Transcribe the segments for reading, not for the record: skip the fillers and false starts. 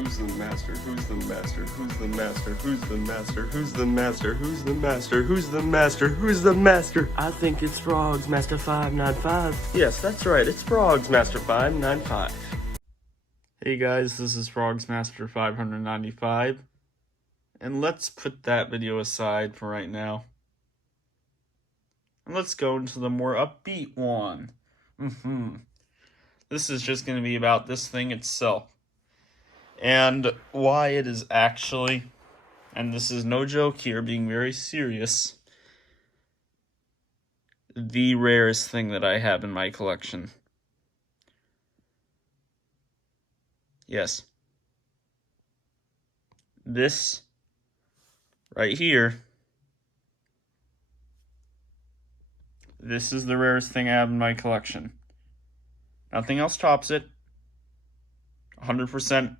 Who's the master? Who's the master? Who's the master? Who's the master? Who's the master? Who's the master? Who's the master? Who's the master? I think it's Frogs Master 595. Yes, that's right. It's Frogs Master 595. Hey guys, this is Frogs Master 595. And let's put that video aside for right now. And let's go into the more upbeat one. This is just going to be about this thing itself. And why it is actually, and this is no joke here, being very serious, the rarest thing that I have in my collection. Yes. This right here, this is the rarest thing I have in my collection. Nothing else tops it. 100%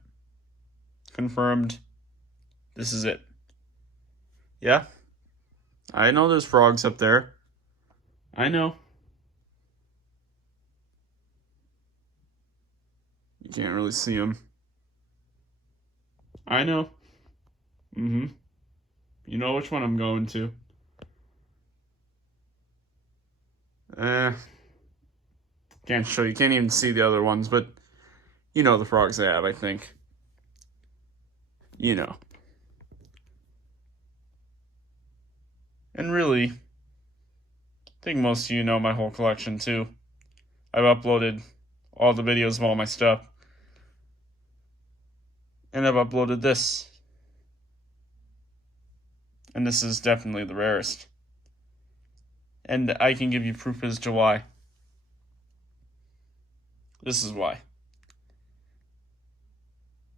confirmed. This is it. Yeah. I know there's frogs up there. I know. You can't really see them. I know. You know which one I'm going to. Can't show you. Can't even see the other ones, but you know the frogs I have, I think. You know. And really, I think most of you know my whole collection too. I've uploaded all the videos of all my stuff. And I've uploaded this. And this is definitely the rarest. And I can give you proof as to why. This is why.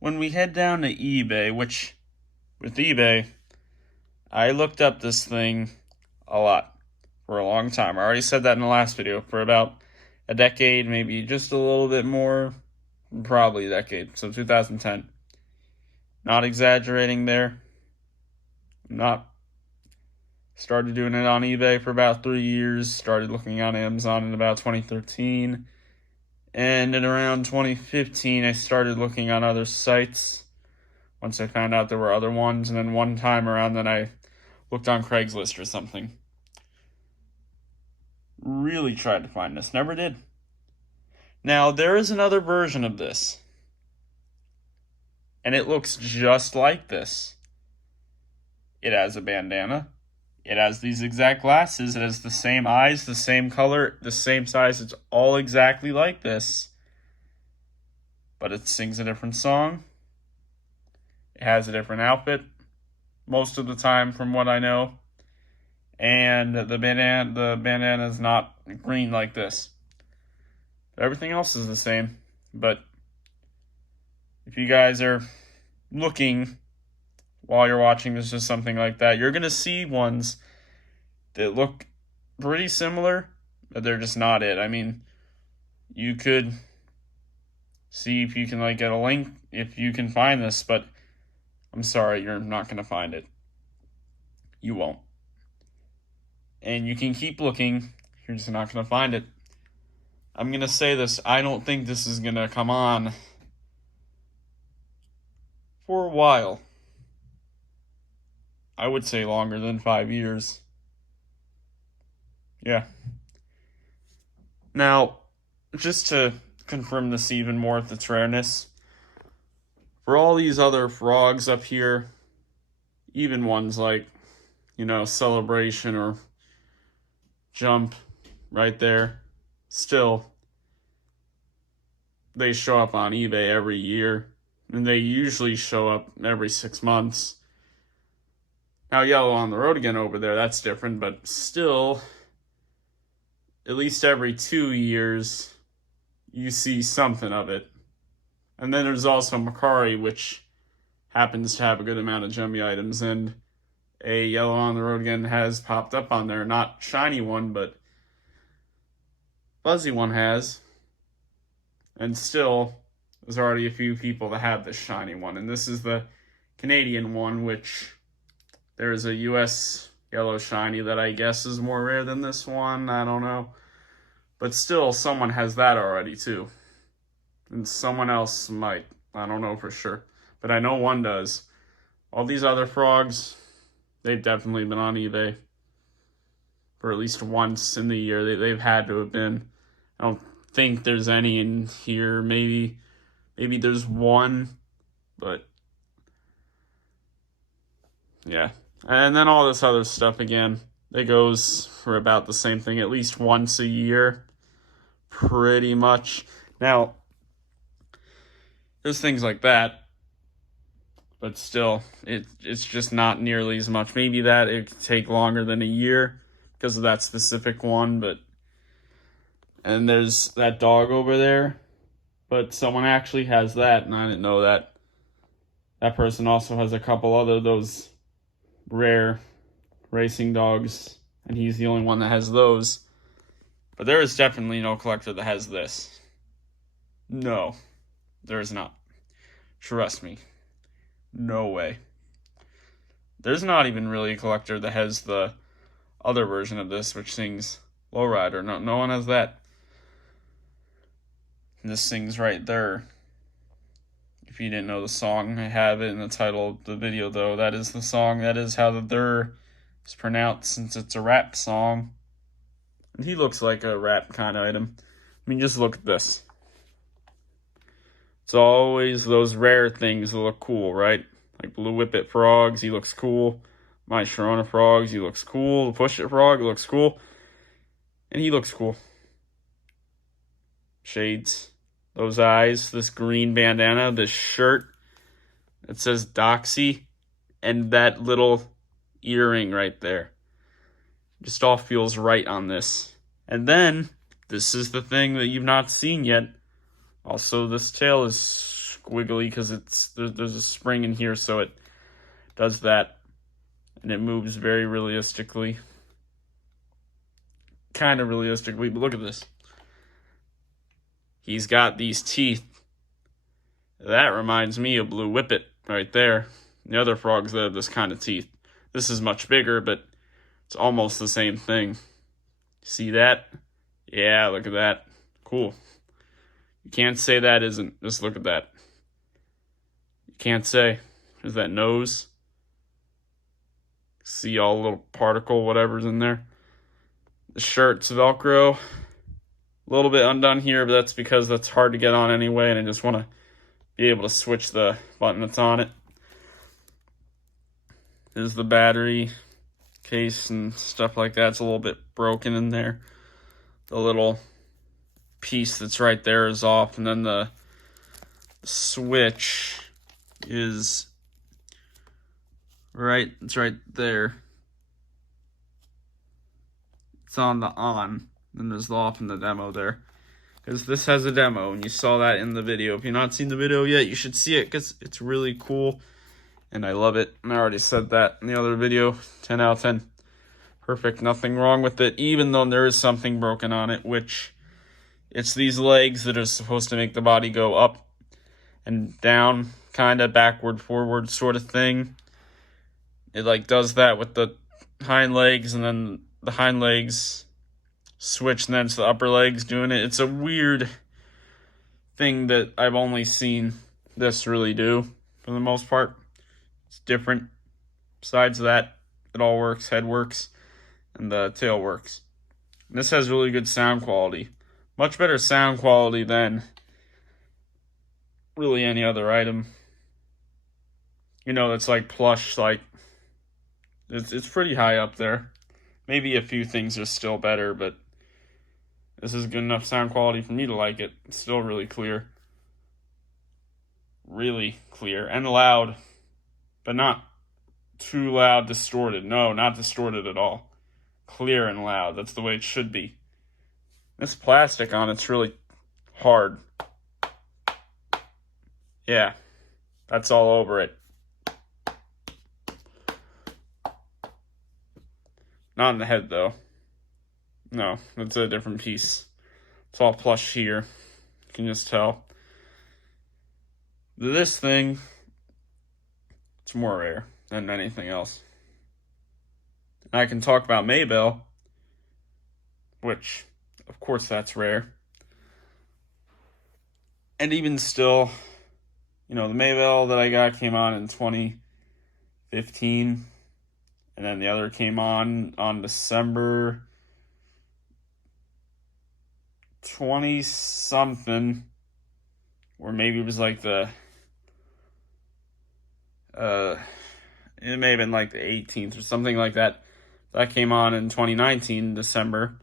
When we head down to eBay, which, with eBay, I looked up this thing a lot for a long time. I already said that in the last video. For about a decade, maybe just a little bit more. Probably a decade. So 2010. Not exaggerating there. Started doing it on eBay for about 3 years. Started looking on Amazon in about 2013. And in around 2015, I started looking on other sites. Once I found out there were other ones. And then one time around, then I looked on Craigslist or something. Really tried to find this. Never did. Now, there is another version of this. And it looks just like this. It has a bandana. It has these exact glasses. It has the same eyes, the same color, the same size. It's all exactly like this. But it sings a different song. It has a different outfit most of the time from what I know. And the bandana is not green like this. Everything else is the same. But if you guys are looking while you're watching this or something like that, you're going to see ones that look pretty similar, but they're just not it. I mean, you could see if you can get a link if you can find this, but I'm sorry, you're not going to find it. You won't. And you can keep looking, you're just not going to find it. I'm going to say this, I don't think this is going to come on for a while. I would say longer than 5 years. Yeah. Now, just to confirm this even more with its rareness, for all these other frogs up here, even ones like, Celebration or Jump right there, still, they show up on eBay every year, and they usually show up every 6 months. Now, Yellow on the Road Again over there, that's different, but still, at least every 2 years, you see something of it. And then there's also Macari, which happens to have a good amount of Jummy items, and a Yellow on the Road Again has popped up on there. Not shiny one, but fuzzy one has. And still, there's already a few people that have the shiny one. And this is the Canadian one, which there's a US yellow shiny that I guess is more rare than this one. I don't know. But still, someone has that already too. And someone else might. I don't know for sure. but I know one does. All these other frogs, they've definitely been on eBay for at least once in the year. They've had to have been. I don't think there's any in here. Maybe there's one, but yeah. And then all this other stuff again, it goes for about the same thing, at least once a year, pretty much. Now, there's things like that, but still, it's just not nearly as much. Maybe that it could take longer than a year because of that specific one, but and there's that dog over there, but someone actually has that, and I didn't know that. That person also has a couple other those rare racing dogs, and he's the only one that has those. But there is definitely no collector that has this. No, there is not. Trust me. No way. There's not even really a collector that has the other version of this, which sings Lowrider. No one has that. This sings right there. If you didn't know the song, I have it in the title of the video, though. That is the song. That is how the "der" is pronounced, since it's a rap song. And he looks like a rap kind of item. I mean, just look at this. It's always those rare things that look cool, right? Like Blue Whippet frogs, he looks cool. My Sharona frogs, he looks cool. The Push It frog, he looks cool. And he looks cool. Shades. Those eyes, this green bandana, this shirt that says Doxy, and that little earring right there. Just all feels right on this. And then, this is the thing that you've not seen yet. Also, this tail is squiggly because there's a spring in here, so it does that. And it moves very realistically. Kind of realistically, but look at this. He's got these teeth. That reminds me of Blue Whippet right there. The other frogs that have this kind of teeth. This is much bigger, but it's almost the same thing. See that? Yeah, look at that. Cool. You can't say that isn't. Just look at that. You can't say. There's that nose. See all the little particle, whatever's in there. The shirt's Velcro. A little bit undone here, but that's because that's hard to get on anyway, and I just want to be able to switch the button that's on it. There's the battery case and stuff like that. It's a little bit broken in there. The little piece that's right there is off, and then the switch is right, it's right there. It's on the on. Then there's the off in the demo there. Because this has a demo, and you saw that in the video. If you've not seen the video yet, you should see it, because it's really cool. And I love it. And I already said that in the other video. 10 out of 10. Perfect. Nothing wrong with it, even though there is something broken on it, which it's these legs that are supposed to make the body go up and down, kind of backward, forward sort of thing. It like does that with the hind legs, and then the hind legs switch, and then it's the upper legs doing it. It's a weird thing that I've only seen this really do for the most part. It's different. Besides that, it all works. Head works, and the tail works. And this has really good sound quality. Much better sound quality than really any other item. You know, it's like plush, like it's pretty high up there. Maybe a few things are still better, but this is good enough sound quality for me to like it. It's still really clear. Really clear. And loud. But not too loud, distorted. No, not distorted at all. Clear and loud. That's the way it should be. This plastic on it's really hard. Yeah. That's all over it. Not in the head, though. No, that's a different piece. It's all plush here. You can just tell. This thing, it's more rare than anything else. And I can talk about Maybell, which, of course, that's rare. And even still, the Maybell that I got came on in 2015, and then the other came on December 20 something, or maybe it was like it may have been like the 18th or something like that. That came on in 2019 December.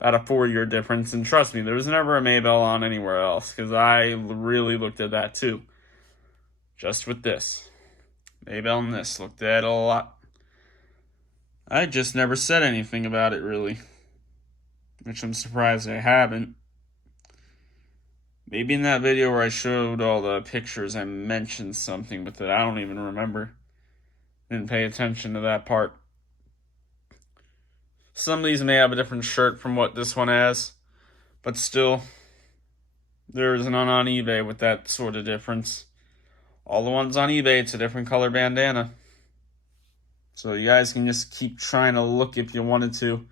About a 4-year difference, and trust me, there was never a Maybell on anywhere else, because I really looked at that too. Just with this. Maybell and this, looked at it a lot. I just never said anything about it, really. Which I'm surprised I haven't. Maybe in that video where I showed all the pictures I mentioned something, but that I don't even remember. Didn't pay attention to that part. Some of these may have a different shirt from what this one has, but still, there's none on eBay with that sort of difference. All the ones on eBay, it's a different color bandana. So you guys can just keep trying to look if you wanted to,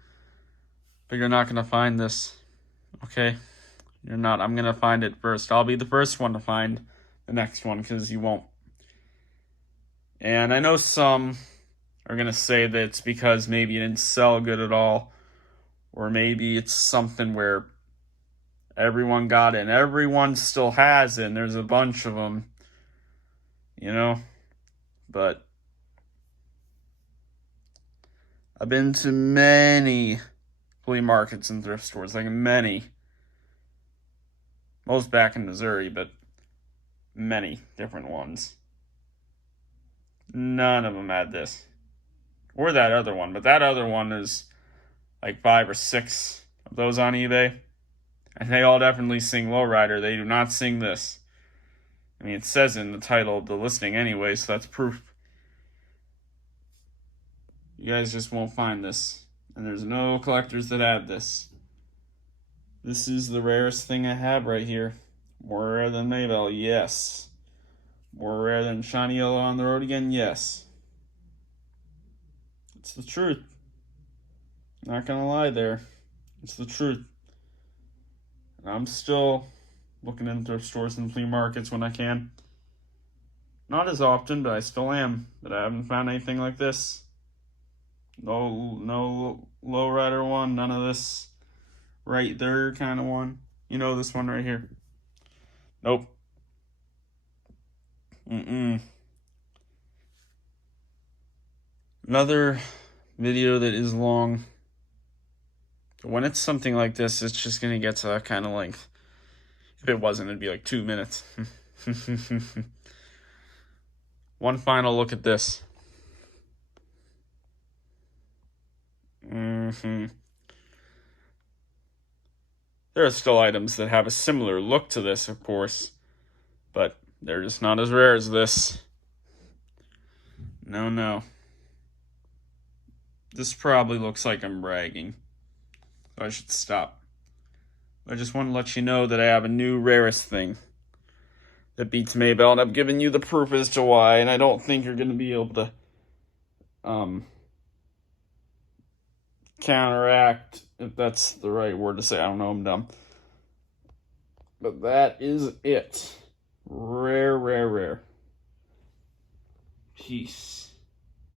but you're not going to find this, okay? You're not. I'm going to find it first. I'll be the first one to find the next one, because you won't. And I know some are going to say that it's because maybe it didn't sell good at all, or maybe it's something where everyone got it and everyone still has it and there's a bunch of them, but I've been to many flea markets and thrift stores, like many, most back in Missouri, but many different ones. None of them had this. Or that other one, but that other one is like 5 or 6 of those on eBay. And they all definitely sing Lowrider. They do not sing this. I mean, it says in the title of the listing anyway, so that's proof. You guys just won't find this. And there's no collectors that have this. This is the rarest thing I have right here. More rare than Maybell, yes. More rare than Shiny Yellow on the Road Again, yes. It's the truth. Not gonna lie there. It's the truth. And I'm still looking in thrift stores and flea markets when I can. Not as often, but I still am. But I haven't found anything like this. No lowrider one. None of this right there kind of one. This one right here. Nope. Another video that is long. When it's something like this, it's just going to get to that kind of length. If it wasn't, it'd be like 2 minutes. One final look at this. There are still items that have a similar look to this, of course, but they're just not as rare as this. No. This probably looks like I'm bragging. So I should stop. I just want to let you know that I have a new rarest thing that beats Maybell, and I've given you the proof as to why, and I don't think you're going to be able to counteract, if that's the right word to say. I don't know, I'm dumb. But that is it. Rare. Peace.